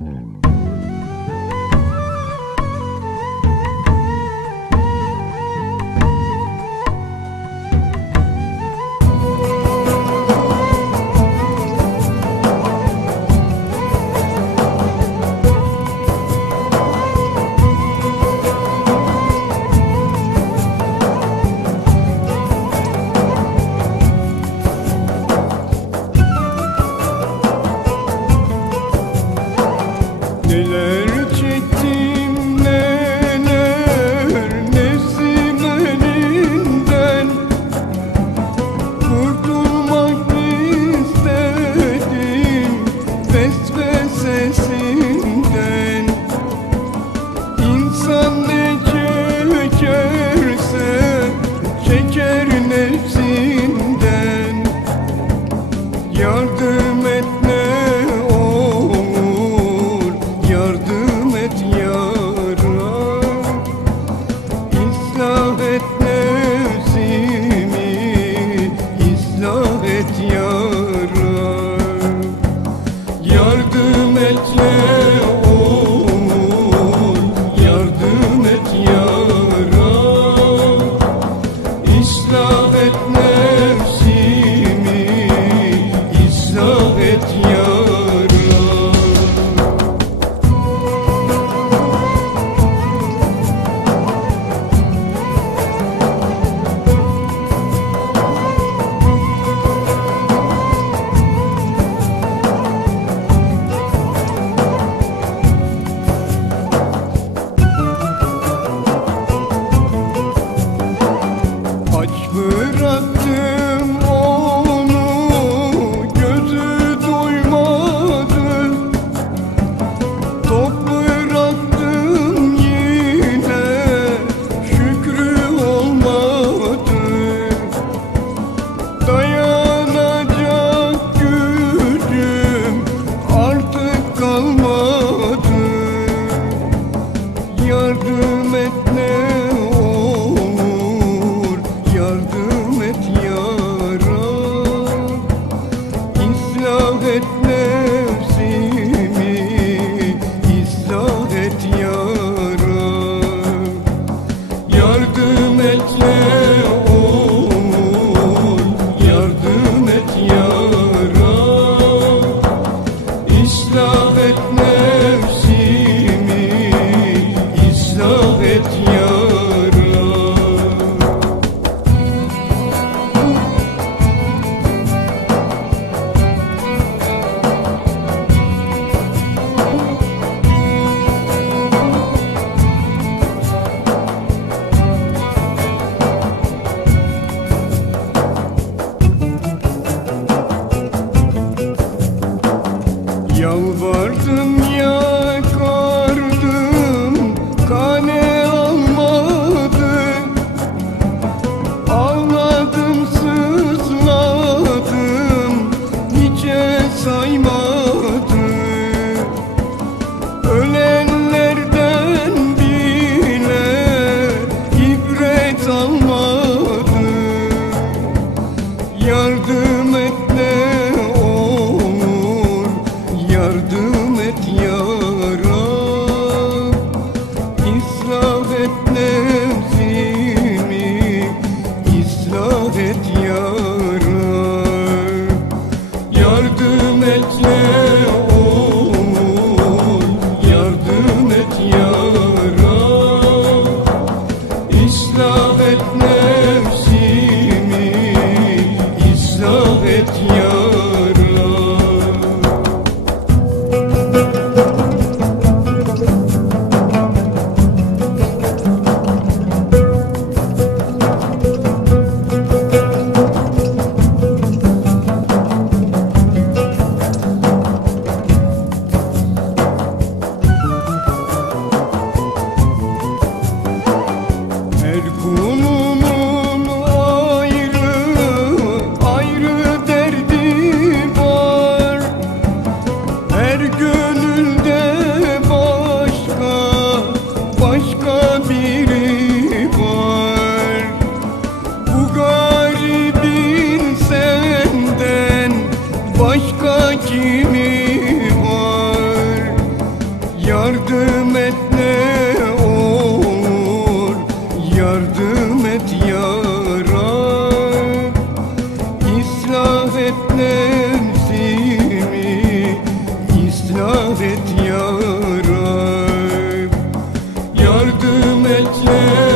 Mm. dile yardım et ne olur Yardım et yara. İslah et ne olur Yeah. et yara Yardım et başka kimi var? Yardım et ne olur Yardım et yarar İslah et nefsimi İslah et yarar Yardım et yarar